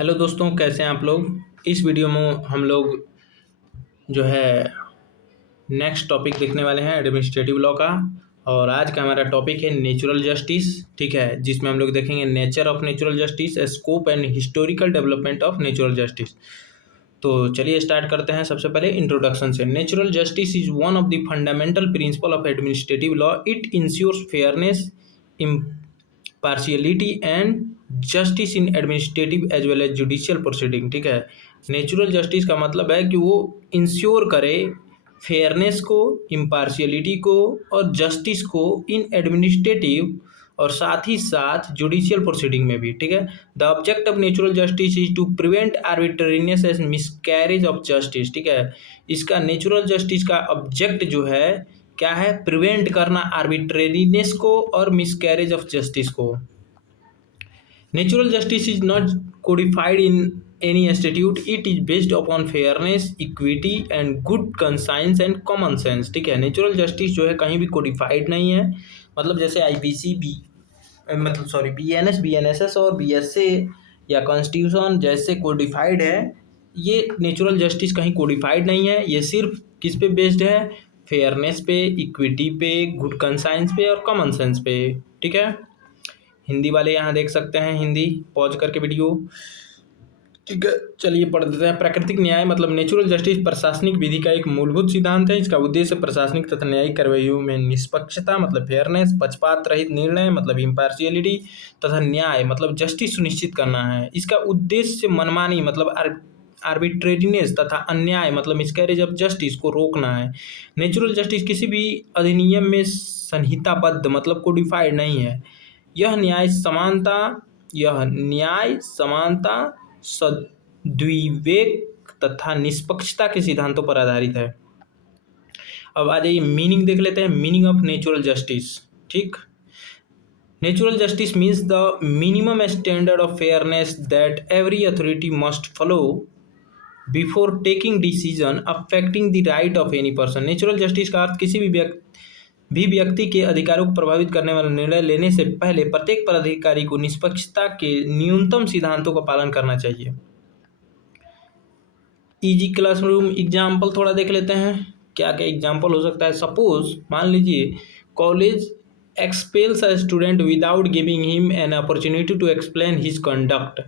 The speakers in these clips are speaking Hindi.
हेलो दोस्तों, कैसे हैं आप लोग। इस वीडियो में हम लोग जो है नेक्स्ट टॉपिक देखने वाले हैं एडमिनिस्ट्रेटिव लॉ का। और आज का हमारा टॉपिक है नेचुरल जस्टिस। ठीक है, जिसमें हम लोग देखेंगे nature of natural justice, scope and historical development of natural justice. तो चलिए स्टार्ट करते हैं। सबसे पहले इंट्रोडक्शन से। Natural justice is one of the fundamental principle of administrative law. It ensures fairness, partiality and justice in administrative as well as judicial proceeding. ठीक है, नेचुरल जस्टिस का मतलब है कि वो इंश्योर करे फेयरनेस को, इम्पार्शियलिटी को और जस्टिस को इन एडमिनिस्ट्रेटिव और साथ ही साथ जुडिशियल प्रोसीडिंग में भी। ठीक है, the object of natural justice is to prevent arbitrariness and miscarriage of justice. ठीक है, इसका नेचुरल जस्टिस का ऑब्जेक्ट जो है क्या है, प्रिवेंट करना आर्बिट्रेरीनेस को और मिसकैरेज ऑफ जस्टिस को। Natural justice is not codified in any institute, it is based upon fairness, equity and good conscience and common sense. ठीक है, नेचुरल जस्टिस जो है कहीं भी कोडिफाइड नहीं है। मतलब जैसे आईपीसी बीएनएस, बीएनएसएस और बीएसए या कॉन्स्टिट्यूशन जैसे कोडिफाइड है, ये नेचुरल जस्टिस कहीं कोडिफाइड नहीं है। ये सिर्फ किस पे बेस्ड है, फेयरनेस पे, इक्विटी पे, गुड कंसाइंस पे और कॉमन सेंस पे। ठीक है, हिंदी वाले यहाँ देख सकते हैं, हिंदी पॉज करके वीडियो। ठीक है, चलिए पढ़ देते हैं। प्राकृतिक न्याय मतलब नेचुरल जस्टिस प्रशासनिक विधि का एक मूलभूत सिद्धांत है। इसका उद्देश्य प्रशासनिक तथा न्यायिक कार्रवाइयों में निष्पक्षता मतलब फेयरनेस, पक्षपात रहित निर्णय मतलब इम्पार्शियलिटी तथा न्याय मतलब जस्टिस सुनिश्चित करना है। इसका उद्देश्य मनमानी मतलब आर्बिट्रेरीनेस तथा अन्याय मतलब मिसकैरेज ऑफ जस्टिस को रोकना है। नेचुरल जस्टिस किसी भी अधिनियम में संहिताबद्ध मतलब कोडिफाइड नहीं है। यह न्याय समानता, सद्विवेक तथा निष्पक्षता के सिद्धांतों पर आधारित है। अब आ जाइए मीनिंग देख लेते हैं। Meaning of natural justice. ठीक, natural justice means the minimum standard of fairness that every authority must follow before taking decision affecting the right of any person. Natural justice का अर्थ किसी भी व्यक्ति के अधिकारों को प्रभावित करने वाला निर्णय लेने से पहले प्रत्येक पदाधिकारी को निष्पक्षता के न्यूनतम सिद्धांतों का पालन करना चाहिए। इजी क्लासरूम एग्जाम्पल थोड़ा देख लेते हैं, क्या क्या एग्जाम्पल हो सकता है। सपोज मान लीजिए college expels a student without giving him an opportunity to explain his conduct.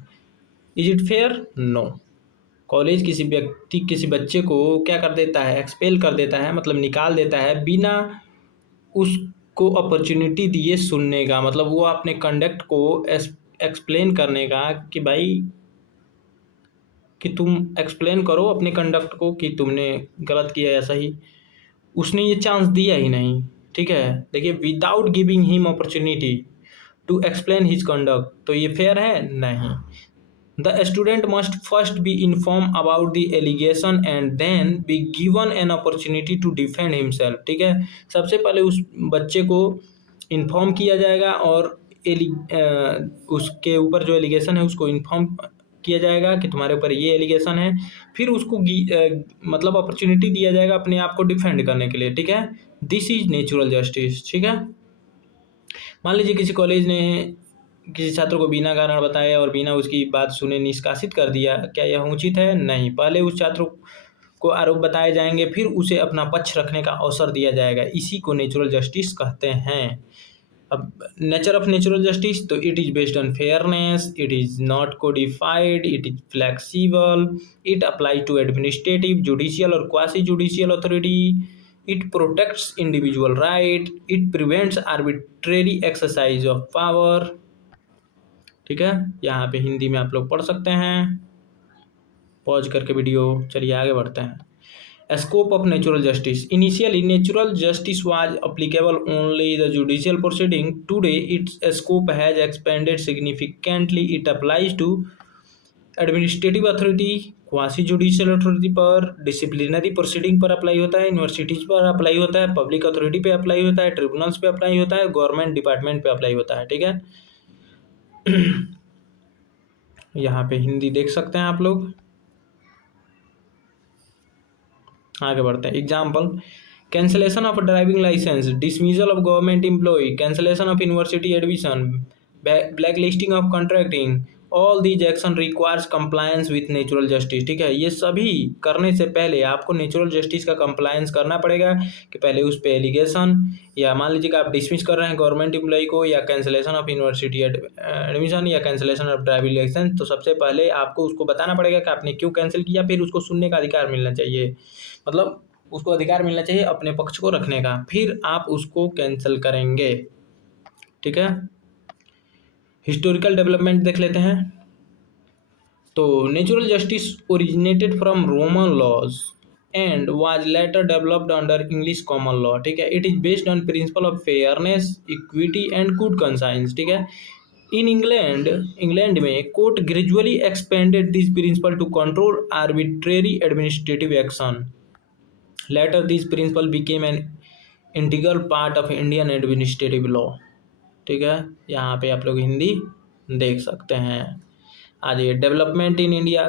Is it fair? No. College किसी बच्चे को क्या कर देता है, एक्सपेल कर देता है मतलब निकाल देता है बिना उसको अपॉर्चुनिटी दिए सुनने का, मतलब वो अपने कंडक्ट को एक्सप्लेन करने का कि भाई कि तुम एक्सप्लेन करो अपने कंडक्ट को कि तुमने गलत किया या सही। उसने ये चांस दिया ही नहीं। ठीक है, देखिए without giving him opportunity to explain his conduct, तो ये फेयर है? नहीं। The student must first be informed about the allegation and then be given an opportunity to defend himself। ठीक है, सबसे पहले उस बच्चे को इन्फॉर्म किया जाएगा और उसके ऊपर जो एलिगेशन है उसको इन्फॉर्म किया जाएगा कि तुम्हारे ऊपर ये एलिगेशन है। फिर उसको मतलब अपॉर्चुनिटी दिया जाएगा अपने आप को डिफेंड करने के लिए। ठीक है, दिस इज नेचुरल जस्टिस। ठीक है, मान लीजिए किसी कॉलेज ने किसी छात्र को बिना कारण बताया और बिना उसकी बात सुने निष्कासित कर दिया, क्या यह उचित है? नहीं। पहले उस छात्र को आरोप बताए जाएंगे, फिर उसे अपना पक्ष रखने का अवसर दिया जाएगा। इसी को नेचुरल जस्टिस कहते हैं। अब नेचर ऑफ नेचुरल जस्टिस, तो it is based on fairness, it is not codified, it is flexible, it apply to administrative, judicial और quasi judicial authority, it protects individual right, it prevents arbitrary exercise of power. ठीक है, यहाँ पे हिंदी में आप लोग पढ़ सकते हैं पॉज करके वीडियो। चलिए आगे बढ़ते हैं। Scope of natural justice. Initially natural justice was applicable only the judicial proceeding. Today its scope has expanded significantly. It applies to administrative authority, quasi judicial authority पर, डिसिप्लिनरी प्रोसीडिंग पर अप्लाई होता है, यूनिवर्सिटीज पर अप्लाई होता है, पब्लिक अथॉरिटी पे अप्लाई होता है, ट्रिब्यूनल्स पे अप्लाई होता है, गवर्नमेंट डिपार्टमेंट पे अप्लाई होता है। ठीक है, यहाँ पे हिंदी देख सकते हैं आप लोग। आगे बढ़ते हैं। Example, cancellation of driving licence, dismissal of government employ, cancellation of university admission, black listing of contracting, all these action requires compliance with natural justice, ठीक है। ये सभी करने से पहले आपको नेचुरल जस्टिस का कंप्लायंस करना पड़ेगा कि पहले उस पर एलिगेशन, या मान लीजिए कि आप डिसमिस कर रहे हैं गवर्नमेंट एम्प्लॉय को, या कैंसिलेशन ऑफ यूनिवर्सिटी एडमिशन, या कैंसिलेशन ऑफ ड्राइविंग लाइसेंस, तो सबसे पहले आपको उसको बताना पड़ेगा कि आपने क्यों कैंसिल किया। फिर उसको सुनने का अधिकार मिलना चाहिए, मतलब उसको अधिकार मिलना चाहिए अपने पक्ष को रखने का, फिर आप उसको कैंसिल करेंगे, ठीक है। हिस्टोरिकल डेवलपमेंट देख लेते हैं। तो natural justice originated from Roman laws and was later developed under English common law, ठीक है। It is based on principle of fairness, equity and good conscience, ठीक है। इन इंग्लैंड में court gradually expanded this principle to control arbitrary administrative action. Later this principle became an integral part of Indian administrative law, ठीक है। यहाँ पे आप लोग हिंदी देख सकते हैं। आज ये development in India,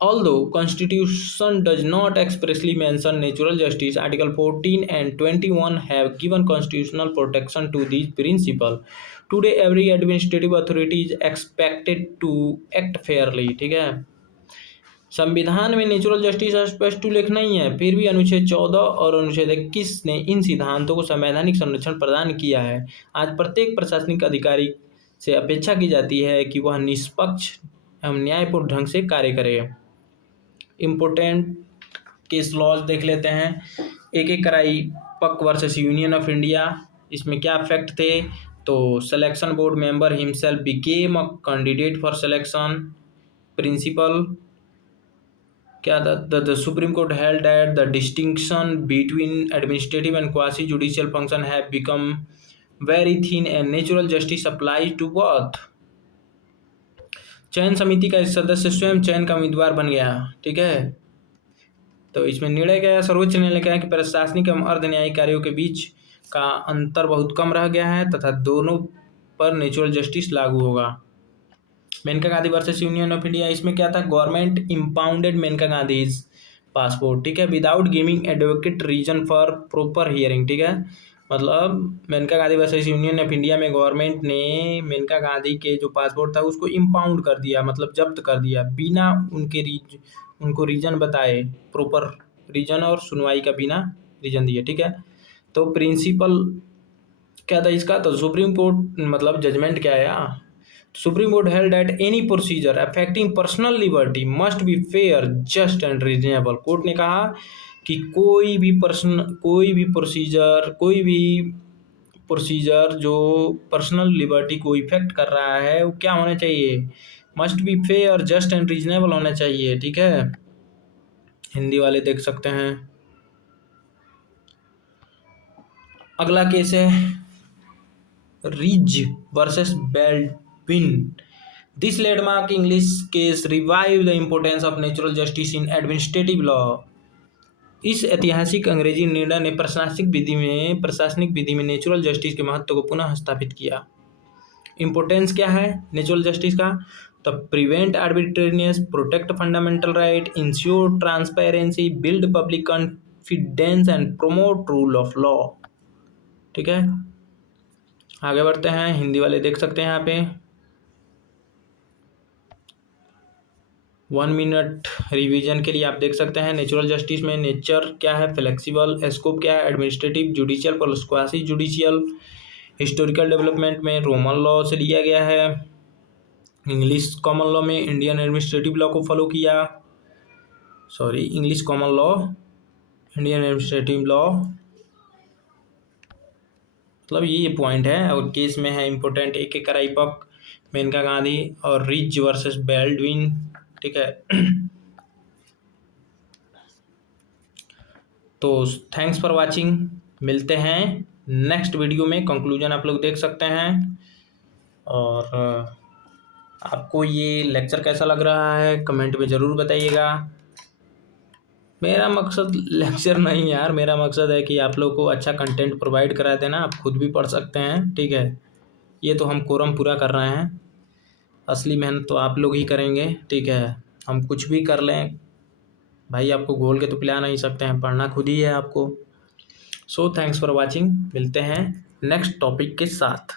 although constitution does not expressly mention natural justice, article 14 and 21 have given constitutional protection to this principle. Today every administrative authority is expected to act fairly, ठीक है। संविधान में नेचुरल जस्टिस स्पष्ट उल्लेख नहीं है, फिर भी अनुच्छेद 14 और अनुच्छेद 21 ने इन सिद्धांतों को संवैधानिक संरक्षण प्रदान किया है। आज प्रत्येक प्रशासनिक अधिकारी से अपेक्षा की जाती है कि वह निष्पक्ष एवं न्यायपूर्ण ढंग से कार्य करे। इम्पोर्टेंट केस लॉज देख लेते हैं। एक कराई पक वर्सेस यूनियन ऑफ इंडिया, इसमें क्या फैक्ट थे? तो selection board member himself became a candidate for selection. Principle क्या था? The Supreme Court held that the distinction between administrative and quasi judicial function have become very thin and natural justice applies to both. चयन समिति का सदस्य स्वयं चयन का उम्मीदवार बन गया, ठीक है। तो इसमें निर्णय क्या है? सर्वोच्च न्यायालय ने कहा कि प्रशासनिक एवं अर्ध न्यायिक कार्यों के बीच का अंतर बहुत कम रह गया है तथा दोनों पर नेचुरल जस्टिस लागू होगा। Maneka Gandhi versus Union of India, इसमें क्या था? Government impounded Maneka Gandhi's passport, ठीक है, without giving advocate reason for proper hearing, ठीक है। मतलब Maneka Gandhi versus Union of India में गवर्नमेंट ने मेनका गांधी के जो पासपोर्ट था उसको इम्पाउंड कर दिया, मतलब जब्त कर दिया, बिना उनको रीजन बताए, प्रॉपर रीजन और सुनवाई का बिना रीजन दिए, ठीक है। तो प्रिंसिपल क्या था इसका? तो सुप्रीम कोर्ट मतलब जजमेंट क्या आया? Supreme Court held that any procedure affecting personal liberty must be fair, just and reasonable. Court ने कहा कि कोई भी प्रोसीजर जो पर्सनल लिबर्टी को इफेक्ट कर रहा है वो क्या होना चाहिए? Must be fair, just and reasonable होना चाहिए, ठीक है। हिंदी वाले देख सकते हैं। अगला केस है Ridge versus Baldwin. This landmark English case revive the importance of natural justice in administrative law. इस ऐतिहासिक अंग्रेजी निर्णय ने प्रशासनिक विधि में नेचुरल जस्टिस के महत्व को पुनः स्थापित किया। इम्पोर्टेंस क्या है नेचुरल जस्टिस का? तो prevent arbitrariness, protect fundamental right, ensure transparency, build public confidence and promote rule of law, ठीक है। आगे बढ़ते हैं। हिंदी वाले देख सकते हैं यहाँ पे 1 मिनट रिवीजन के लिए आप देख सकते हैं। नेचुरल जस्टिस में नेचर क्या है? फ्लेक्सिबल। स्कोप क्या है? Administrative, judicial plus quasi judicial. Historical development में रोमन लॉ से लिया गया है। इंग्लिश कॉमन लॉ में इंडियन एडमिनिस्ट्रेटिव लॉ को फॉलो किया। English common law, Indian administrative law, मतलब ये पॉइंट है। और केस में है इंपॉर्टेंट एक कराईपक, मेनका गांधी और रिज वर्सेस बेल्डविन, ठीक है। तो थैंक्स फॉर वाचिंग, मिलते हैं नेक्स्ट वीडियो में। कंक्लूजन आप लोग देख सकते हैं। और आपको ये लेक्चर कैसा लग रहा है कमेंट में ज़रूर बताइएगा। मेरा मकसद लेक्चर नहीं यार, मेरा मकसद है कि आप लोग को अच्छा कंटेंट प्रोवाइड करा देना। आप खुद भी पढ़ सकते हैं, ठीक है। ये तो हम कोरम पूरा कर रहे हैं, असली मेहनत तो आप लोग ही करेंगे, ठीक है। हम कुछ भी कर लें भाई, आपको घोल के तो पिला नहीं सकते हैं, पढ़ना खुद ही है आपको। सो थैंक्स फॉर वाचिंग, मिलते हैं नेक्स्ट टॉपिक के साथ।